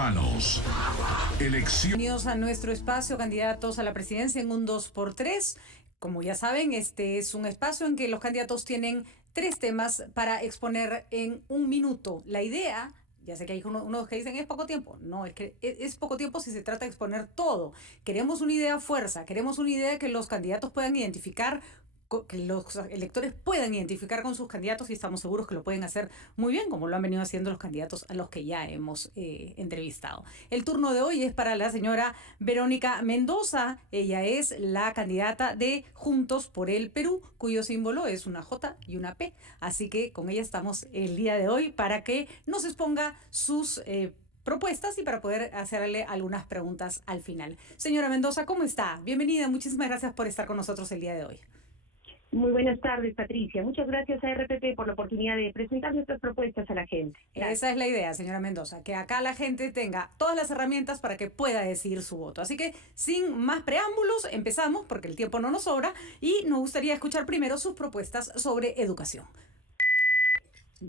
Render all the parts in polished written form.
manos. Bienvenidos a nuestro espacio, candidatos a la presidencia en un 2x3. Como ya saben, este es un espacio en que los candidatos tienen 3 temas para exponer en un minuto. La idea, ya sé que hay unos que dicen es poco tiempo. No, es que es poco tiempo si se trata de exponer todo. Queremos una idea fuerza, queremos una idea que los candidatos puedan identificar, que los electores puedan identificar con sus candidatos, y estamos seguros que lo pueden hacer muy bien, como lo han venido haciendo los candidatos a los que ya hemos entrevistado. El turno de hoy es para la señora Verónica Mendoza. Ella es la candidata de Juntos por el Perú, cuyo símbolo es una J y una P. Así que con ella estamos el día de hoy para que nos exponga sus propuestas y para poder hacerle algunas preguntas al final. Señora Mendoza, ¿cómo está? Bienvenida, muchísimas gracias por estar con nosotros el día de hoy. Muy buenas tardes, Patricia. Muchas gracias a RPP por la oportunidad de presentar nuestras propuestas a la gente. Gracias. Esa es la idea, señora Mendoza, que acá la gente tenga todas las herramientas para que pueda decidir su voto. Así que, sin más preámbulos, empezamos, porque el tiempo no nos sobra, y nos gustaría escuchar primero sus propuestas sobre educación.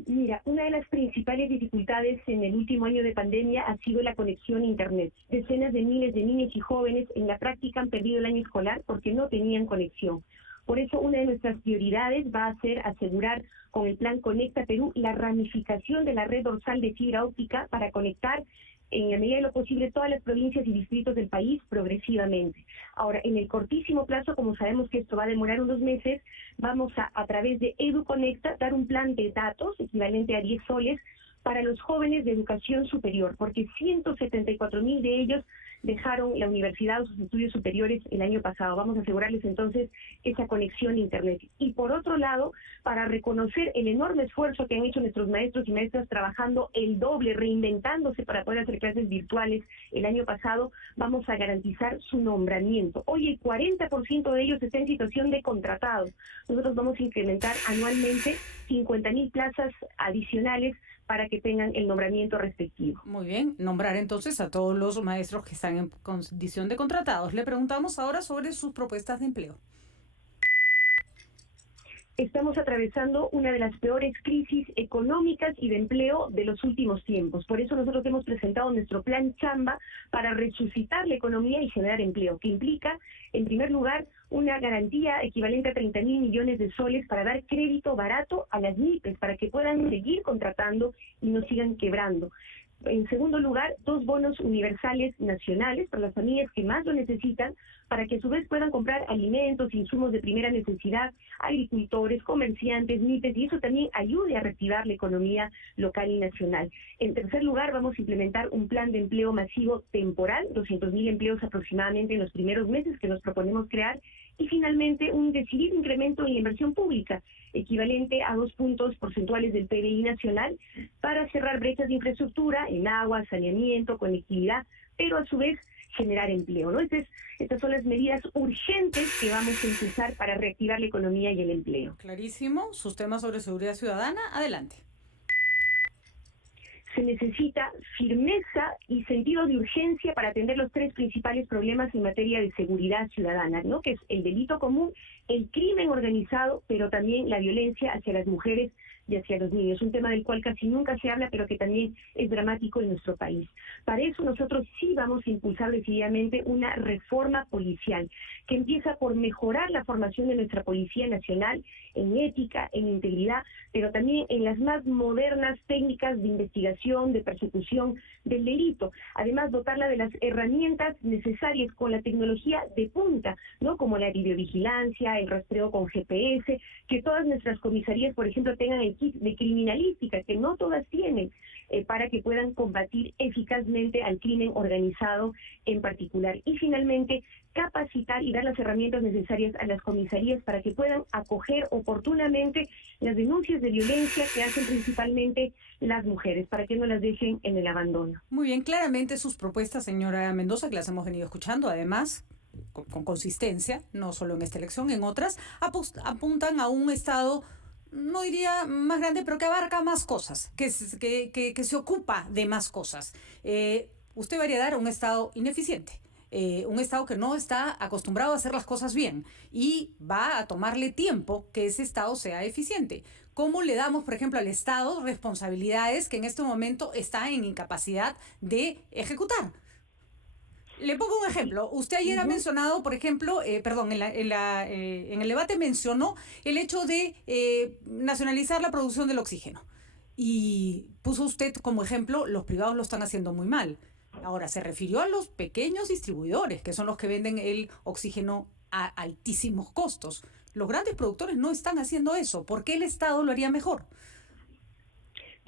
Mira, una de las principales dificultades en el último año de pandemia ha sido la conexión a Internet. Decenas de miles de niños y jóvenes en la práctica han perdido el año escolar porque no tenían conexión. Por eso, una de nuestras prioridades va a ser asegurar con el Plan Conecta Perú la ramificación de la red dorsal de fibra óptica para conectar en la medida de lo posible todas las provincias y distritos del país progresivamente. Ahora, en el cortísimo plazo, como sabemos que esto va a demorar unos meses, vamos a través de EduConecta, dar un plan de datos equivalente a 10 soles para los jóvenes de educación superior, porque 174,000 de ellos dejaron la universidad o sus estudios superiores el año pasado. Vamos a asegurarles entonces esa conexión a Internet. Y por otro lado, para reconocer el enorme esfuerzo que han hecho nuestros maestros y maestras trabajando el doble, reinventándose para poder hacer clases virtuales el año pasado, vamos a garantizar su nombramiento. Hoy el 40% de ellos está en situación de contratados. Nosotros vamos a incrementar anualmente 50,000 plazas adicionales para que tengan el nombramiento respectivo. Muy bien, nombrar entonces a todos los maestros que están en condición de contratados. Le preguntamos ahora sobre sus propuestas de empleo. Estamos atravesando una de las peores crisis económicas y de empleo de los últimos tiempos. Por eso nosotros hemos presentado nuestro plan Chamba para resucitar la economía y generar empleo, que implica, en primer lugar, una garantía equivalente a 30,000 millones de soles para dar crédito barato a las MIPES, para que puedan seguir contratando y no sigan quebrando. En segundo lugar, 2 bonos universales nacionales para las familias que más lo necesitan, para que a su vez puedan comprar alimentos, insumos de primera necesidad, agricultores, comerciantes, MIPES, y eso también ayude a reactivar la economía local y nacional. En tercer lugar, vamos a implementar un plan de empleo masivo temporal, 200,000 empleos aproximadamente en los primeros meses que nos proponemos crear, y finalmente un decidido incremento en la inversión pública, equivalente a 2 puntos porcentuales del PBI nacional, para cerrar brechas de infraestructura en agua, saneamiento, conectividad, pero a su vez generar empleo, ¿no? Estas son las medidas urgentes que vamos a impulsar para reactivar la economía y el empleo. Clarísimo. Sus temas sobre seguridad ciudadana, adelante. Se necesita firmeza y sentido de urgencia para atender los 3 principales problemas en materia de seguridad ciudadana, ¿no? Que es el delito común, el crimen organizado, pero también la violencia hacia las mujeres y hacia los niños, un tema del cual casi nunca se habla, pero que también es dramático en nuestro país. Para eso nosotros sí vamos a impulsar decididamente una reforma policial, que empieza por mejorar la formación de nuestra Policía Nacional en ética, en integridad, pero también en las más modernas técnicas de investigación, de persecución del delito. Además, dotarla de las herramientas necesarias con la tecnología de punta, ¿no? Como la videovigilancia, el rastreo con GPS, que todas nuestras comisarías, por ejemplo, tengan el kit de criminalística, que no todas tienen, para que puedan combatir eficazmente al crimen organizado en particular. Y finalmente, capacitar y dar las herramientas necesarias a las comisarías para que puedan acoger oportunamente las denuncias de violencia que hacen principalmente las mujeres, para que no las dejen en el abandono. Muy bien, claramente sus propuestas, señora Mendoza, que las hemos venido escuchando, además, con consistencia, no solo en esta elección, en otras, apuntan a un Estado, no diría más grande, pero que abarca más cosas, que se ocupa de más cosas. Usted va a heredar un Estado ineficiente. Un Estado que no está acostumbrado a hacer las cosas bien y va a tomarle tiempo que ese Estado sea eficiente. ¿Cómo le damos, por ejemplo, al Estado responsabilidades que en este momento está en incapacidad de ejecutar? Le pongo un ejemplo. Usted ayer ha mencionado, por ejemplo, perdón, en el debate mencionó el hecho de nacionalizar la producción del oxígeno. Y puso usted como ejemplo, los privados lo están haciendo muy mal. Ahora, se refirió a los pequeños distribuidores, que son los que venden el oxígeno a altísimos costos. Los grandes productores no están haciendo eso. ¿Por qué el Estado lo haría mejor?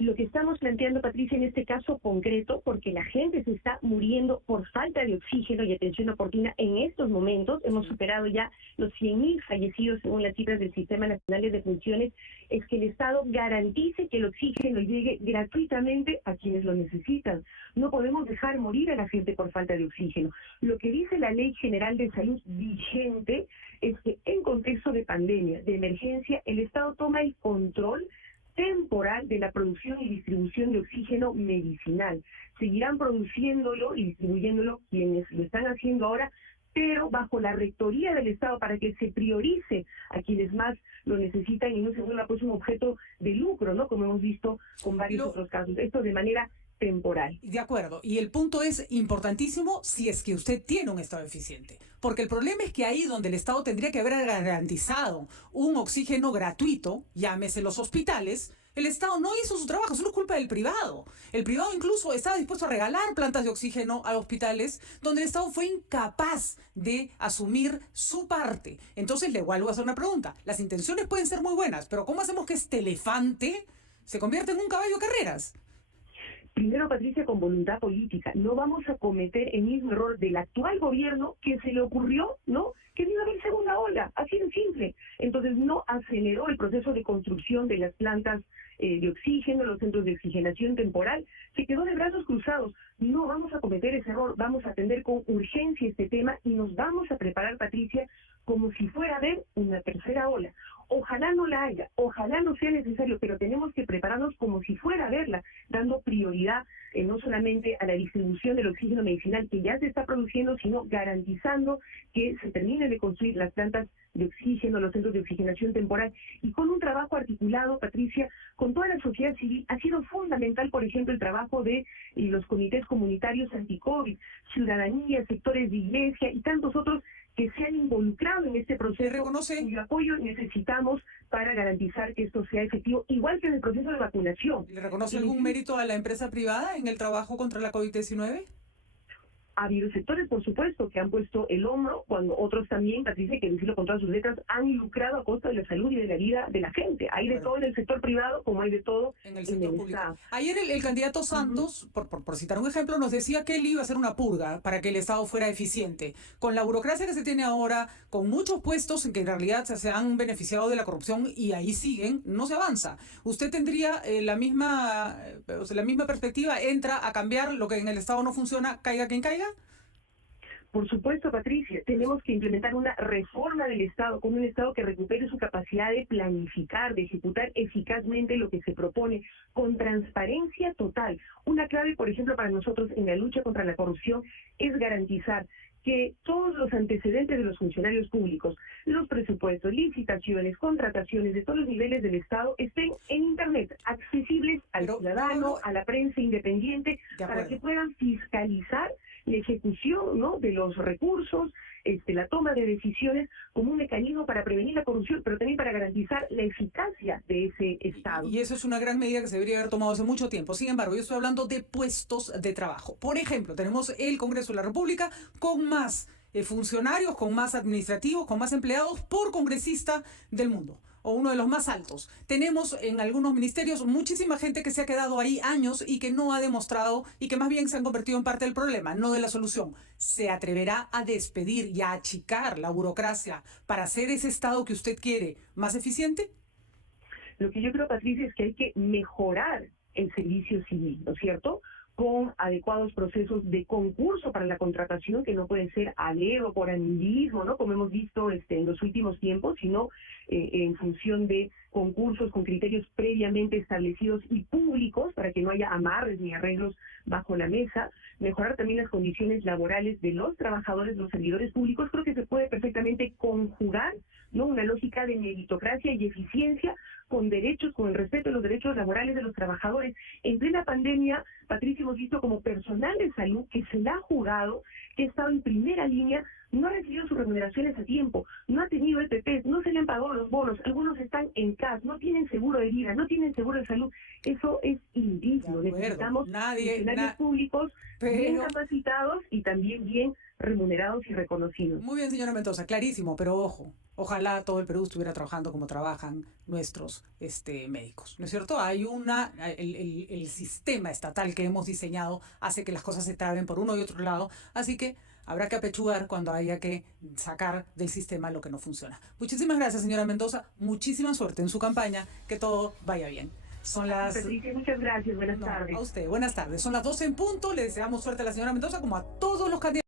Lo que estamos planteando, Patricia, en este caso concreto, porque la gente se está muriendo por falta de oxígeno y atención oportuna en estos momentos, hemos superado ya los 100.000 fallecidos según las cifras del Sistema Nacional de Defunciones, es que el Estado garantice que el oxígeno llegue gratuitamente a quienes lo necesitan. No podemos dejar morir a la gente por falta de oxígeno. Lo que dice la Ley General de Salud vigente es que en contexto de pandemia, de emergencia, el Estado toma el control temporal de la producción y distribución de oxígeno medicinal. Seguirán produciéndolo y distribuyéndolo quienes lo están haciendo ahora, pero bajo la rectoría del Estado para que se priorice a quienes más lo necesitan y no se vuelva pues un objeto de lucro, ¿no? Como hemos visto con varios otros casos. Esto de manera temporal. De acuerdo. Y el punto es importantísimo si es que usted tiene un Estado eficiente. Porque el problema es que ahí donde el Estado tendría que haber garantizado un oxígeno gratuito, llámese los hospitales, el Estado no hizo su trabajo, eso no es culpa del privado. El privado incluso estaba dispuesto a regalar plantas de oxígeno a hospitales donde el Estado fue incapaz de asumir su parte. Entonces le vuelvo a hacer una pregunta. Las intenciones pueden ser muy buenas, pero ¿cómo hacemos que este elefante se convierta en un caballo de carreras? Primero, Patricia, con voluntad política. No vamos a cometer el mismo error del actual gobierno que se le ocurrió, ¿no?, que iba a haber segunda ola, así de simple. Entonces no aceleró el proceso de construcción de las plantas de oxígeno, los centros de oxigenación temporal, se quedó de brazos cruzados. No vamos a cometer ese error, vamos a atender con urgencia este tema y nos vamos a preparar, Patricia, como si fuera a haber una tercera ola. Ojalá no la haya, ojalá no sea necesario, pero tenemos que prepararnos como si fuera a verla, dando prioridad no solamente a la distribución del oxígeno medicinal que ya se está produciendo, sino garantizando que se termine de construir las plantas de oxígeno, los centros de oxigenación temporal, y con un trabajo articulado, Patricia, con toda la sociedad civil. Ha sido fundamental, por ejemplo, el trabajo de los comités comunitarios anti-COVID, ciudadanía, sectores de iglesia y tantos otros que se han involucrado en este proceso, cuyo apoyo necesitamos para garantizar que esto sea efectivo, igual que en el proceso de vacunación. ¿Le reconoce algún mérito a la empresa privada en el trabajo contra la COVID-19? Ha habido sectores, por supuesto, que han puesto el hombro, cuando otros también, Patricia, que decirlo con todas sus letras, han lucrado a costa de la salud y de la vida de la gente. Hay de todo en el sector privado, como hay de todo en el sector público. Estado. Ayer el candidato Santos, por citar un ejemplo, nos decía que él iba a hacer una purga para que el Estado fuera eficiente. Con la burocracia que se tiene ahora, con muchos puestos en que en realidad se han beneficiado de la corrupción y ahí siguen, no se avanza. ¿Usted tendría la misma perspectiva? ¿Entra a cambiar lo que en el Estado no funciona, caiga quien caiga? Por supuesto, Patricia, tenemos que implementar una reforma del Estado, con un Estado que recupere su capacidad de planificar, de ejecutar eficazmente lo que se propone, con transparencia total. Una clave, por ejemplo, para nosotros en la lucha contra la corrupción es garantizar que todos los antecedentes de los funcionarios públicos, los presupuestos, licitaciones, contrataciones de todos los niveles del Estado estén en Internet, accesibles al ciudadano, a la prensa independiente, para que puedan fiscalizar la ejecución, ¿no?, de los recursos, la toma de decisiones como un mecanismo para prevenir la corrupción, pero también para garantizar la eficacia de ese Estado. Y eso es una gran medida que se debería haber tomado hace mucho tiempo. Sin embargo, yo estoy hablando de puestos de trabajo. Por ejemplo, tenemos el Congreso de la República con más funcionarios, con más administrativos, con más empleados por congresista del mundo, o uno de los más altos. Tenemos en algunos ministerios muchísima gente que se ha quedado ahí años y que no ha demostrado y que más bien se han convertido en parte del problema, no de la solución. ¿Se atreverá a despedir y a achicar la burocracia para hacer ese Estado que usted quiere más eficiente? Lo que yo creo, Patricia, es que hay que mejorar el servicio civil, ¿no es cierto?, con adecuados procesos de concurso para la contratación, que no pueden ser a dedo, por amiguismo, ¿no?, como hemos visto en los últimos tiempos, sino en función de concursos con criterios previamente establecidos y públicos, para que no haya amarres ni arreglos bajo la mesa. Mejorar también las condiciones laborales de los trabajadores, los servidores públicos. Creo que se puede perfectamente conjugar, ¿no?, una lógica de meritocracia y eficiencia con derechos, con el respeto de los derechos laborales de los trabajadores. En plena pandemia, Patricia, hemos visto como personal de salud que se la ha jugado, que ha estado en primera línea, no ha recibido sus remuneraciones a tiempo, no ha tenido EPPs, no se le han pagado los bonos, algunos están en CAS, no tienen seguro de vida, no tienen seguro de salud. Eso es indigno. Necesitamos funcionarios públicos bien capacitados y también bien remunerados y reconocidos. Muy bien, señora Mendoza, clarísimo, pero ojo, ojalá todo el Perú estuviera trabajando como trabajan nuestros médicos, ¿no es cierto? Hay el sistema estatal que hemos diseñado hace que las cosas se traben por uno y otro lado, así que habrá que apechugar cuando haya que sacar del sistema lo que no funciona. Muchísimas gracias, señora Mendoza, muchísima suerte en su campaña, que todo vaya bien. Son las... Patricia, muchas gracias, buenas tardes. A usted, buenas tardes. Son las 12 en punto, le deseamos suerte a la señora Mendoza como a todos los candidatos.